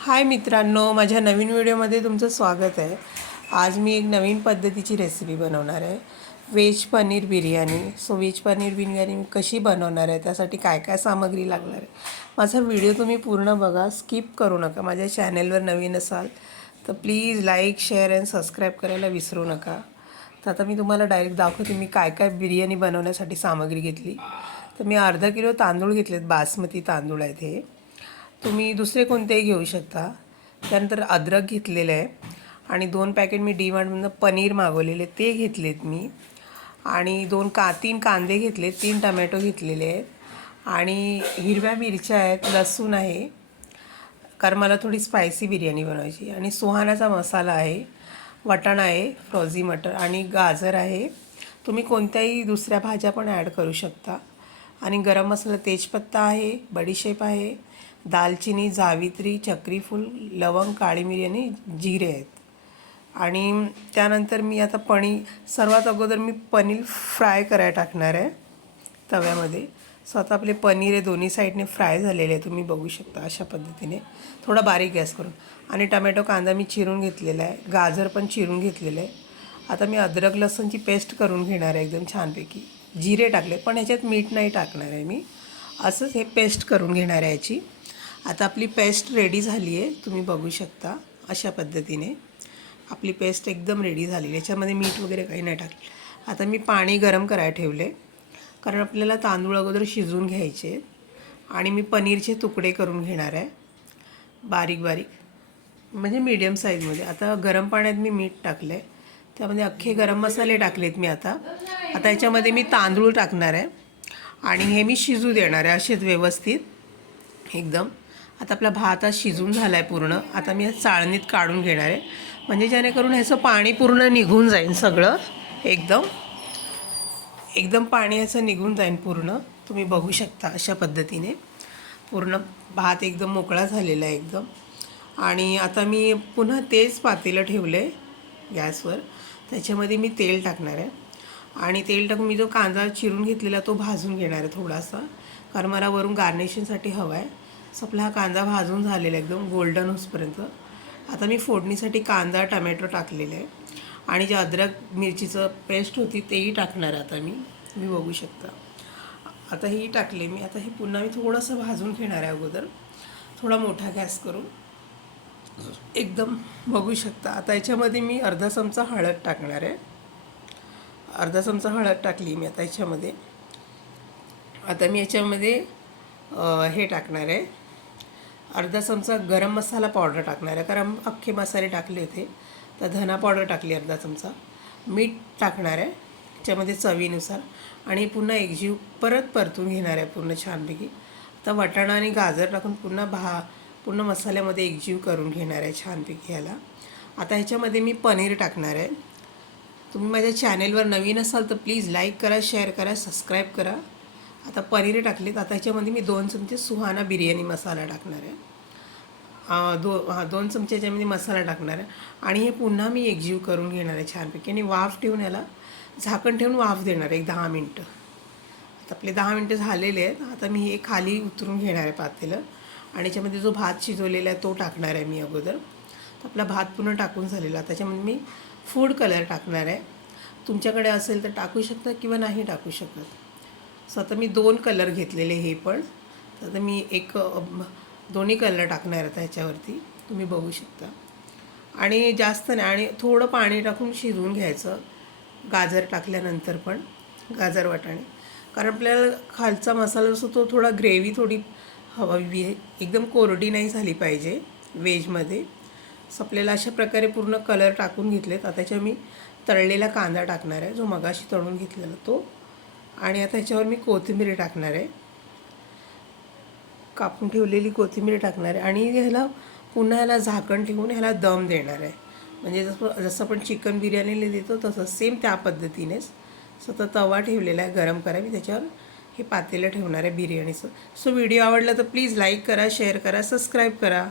हाय मित्रांनो, माझ्या नवीन व्हिडिओमध्ये तुमचं स्वागत आहे। आज मी एक नवीन पद्धतीची रेसिपी बनवणार आहे, व्हेज पनीर बिर्याणी। व्हेज पनीर बिर्याणी मी कशी बनवणार आहे, त्यासाठी काय काय सामग्री लागणार आहे, माझा व्हिडिओ तुम्ही पूर्ण बघा, स्किप करू नका। माझ्या चॅनलवर नवीन असाल तर प्लीज लाईक, शेअर आणि सबस्क्राईब करायला विसरू नका। तर आता मी तुम्हाला डायरेक्ट दाखवते मी काय काय बिर्याणी बनवण्यासाठी सामग्री घेतली। तर मी अर्धा किलो तांदूळ घेतलेत, बासमती तांदूळ आहेत हे, तुम्ही दुसरे कोणतेही घेऊ शकता। त्यानंतर अद्रक घेतलेलं आहे आणि 2 पॅकेट मी डीमार्टमधून पनीर मागवलेले ते घेतलेत मी, आणि 3 कांदे घेतले, 3 टमॅटो घेतलेले आहेत आणि हिरव्या मिरच्या आहेत, लसूण आहे कारण मला थोडी स्पायसी बिर्याणी बनवायची, आणि सुहानाचा मसाला आहे, वाटाणा आहे, फ्रोझी मटर आणि गाजर आहे। तुम्ही कोणत्याही दुसऱ्या भाज्या पण ॲड करू शकता। आणि गरम मसाला, तेजपत्ता आहे, बडीशेप आहे, दालचिनी, जावित्री, चक्रीफूल, लवंग, काळी मिरी आणि जिरे आहेत। आणि त्यानंतर मी आता सर्वात अगोदर मी पनीर फ्राय करायला टाकणार आहे तव्यामध्ये। आता आपले पनीर आहे दोन्ही साईडने फ्राय झालेले आहे, तुम्ही बघू शकता अशा पद्धतीने, थोडा बारीक गॅस करून। आणि टमॅटो कांदा मी चिरून घेतलेला आहे, गाजर पण चिरून घेतलेलं आहे। आता मी अद्रक लसूणची पेस्ट करून घेणार आहे एकदम छानपैकी, जिरे टाकले पण ह्याच्यात मीठ नाही टाकणार आहे मी, असंच हे पेस्ट करून घेणार आहे याची। आता आपली पेस्ट रेडी झाली आहे, तुम्ही बघू शकता अशा पद्धतीने आपली पेस्ट एकदम रेडी झाली आहे, याच्यामध्ये मीठ वगैरे काही नाही टाकलं। आता मी पाणी गरम करायला ठेवले, कारण आपल्याला तांदूळ अगोदर शिजवून घ्यायचे आणि मी पनीरचे तुकडे करून घेणार आहे बारीक बारीक, म्हणजे मीडियम साईजमध्ये। आता गरम पाण्यात मी मीठ टाकलं आहे, त्यामध्ये अख्खे गरम मसाले टाकलेत मी। आता याच्यामध्ये मी तांदूळ टाकणार आहे आणि हे मी शिजू देणार आहे असेच व्यवस्थित एकदम। आता आपला भात आज शिजून झाला आहे पूर्ण, आता मी चाळणीत काढून घेणार आहे, म्हणजे जेणेकरून ह्याचं पाणी पूर्ण निघून जाईल सगळं, एकदम पाणी याचं निघून जाईल पूर्ण। तुम्ही बघू शकता अशा पद्धतीने पूर्ण भात एकदम मोकळा झालेला आहे एकदम। आणि आता मी पुन्हा तेच पातेलं ठेवलं आहे गॅसवर, त्याच्यामध्ये मी तेल टाकणार आहे आणि तेल टाकून मी जो कांदा चिरून घेतलेला तो भाजून घेणार आहे थोडासा, कारण मला वरून गार्निशिंगसाठी हवा आहे। आपला हा कांदा भाजून झालेला आहे एकदम गोल्डन होईपर्यंत। आता मी फोडणीसाठी कांदा टमॅटो टाकलेलं आहे आणि जे अद्रक मिरचीचं पेस्ट होती तेही टाकणार आहे आता मी बघू शकता। आता ही टाकले मी, आता हे पुन्हा मी थोडंसं भाजून घेणार आहे अगोदर, थोडा मोठा गॅस करून एकदम बघू शकता। आता याच्यामध्ये मी अर्धा चमचा हळद टाकणार आहे, अर्धा चमचा हळद टाकली मी आता याच्यामध्ये। आता मी याच्यामध्ये हे टाकणार आहे, अर्धा चमचा गरम मसाला पावडर टाकणार आहे, कारण अख्खे मसाले टाकले होते, तर धना पावडर टाकली अर्धा चमचा, मीठ टाकणार आहे त्याच्यामध्ये चवीनुसार, आणि पुन्हा एकजीव परत परतून घेणार आहे पूर्ण छानपैकी। आता वाटाणा आणि गाजर टाकून पूर्ण मसाल्यामध्ये एकजीव करून घेणार आहे छानपैकी ह्याला। आता ह्याच्यामध्ये मी पनीर टाकणार आहे। तुम्ही माझ्या चॅनेलवर नवीन असाल तर प्लीज लाईक करा, शेअर करा, सबस्क्राईब करा। आता पनीर टाकलेत, आता ह्याच्यामध्ये मी 2 चमचे सुहाना बिर्याणी मसाला टाकणार आहे, 2 चमचे याच्यामध्ये मसाला टाकणार आहे, आणि हे पुन्हा मी एकजीव करून घेणार आहे छानपैकी, आणि वाफ ठेवून याला झाकण ठेवून वाफ देणार आहे 10 मिनटं। आता आपले 10 मिनटं झालेले आहेत, आता मी हे खाली उतरून घेणार आहे पातेलं, आणि याच्यामध्ये जो भात शिजवलेला आहे तो टाकणार आहे मी अगोदर। तर आपला भात पूर्ण टाकून झालेला, त्याच्यामध्ये मी फूड कलर टाकणार आहे, तुमच्याकडे असेल तर टाकू शकता किंवा नाही टाकू शकत। आता मी 2 कलर घेतलेले, हे पण आता मी दोन्ही कलर टाकणार आता ह्याच्यावरती, तुम्ही बघू शकता। आणि जास्त नाही, आणि थोडं पाणी टाकून शिजवून घ्यायचं गाजर टाकल्यानंतर पण, गाजर वाटाणे, कारण आपल्याला खालचा मसाला असतो तो थोडा ग्रेव्ही थोडी हवी आहे, एकदम कोरडी नाही झाली पाहिजे व्हेजमध्ये। आपल्याला अशा प्रकारे पूर्ण कलर टाकून घेतलेत। आता त्याच्यावर मी तळलेला कांदा टाकणार आहे, जो मगाशी तळून घेतलेला तो, आणि आता ह्याच्यावर मी कोथिंबीर टाकणार आहे, कापून ठेवलेली कोथिंबीर टाकणार आहे, आणि ह्याला झाकण ठेवून ह्याला दम देणार आहे, म्हणजे जसं आपण चिकन बिर्याणीला देतो तसं सेम त्या पद्धतीनेच। तवा ठेवलेला आहे गरम करायला, मी त्याच्यावर हे पातेलं ठेवणार आहे बिर्याणीचं। व्हिडिओ आवडला तर प्लीज लाईक करा, शेअर करा, सबस्क्राईब करा।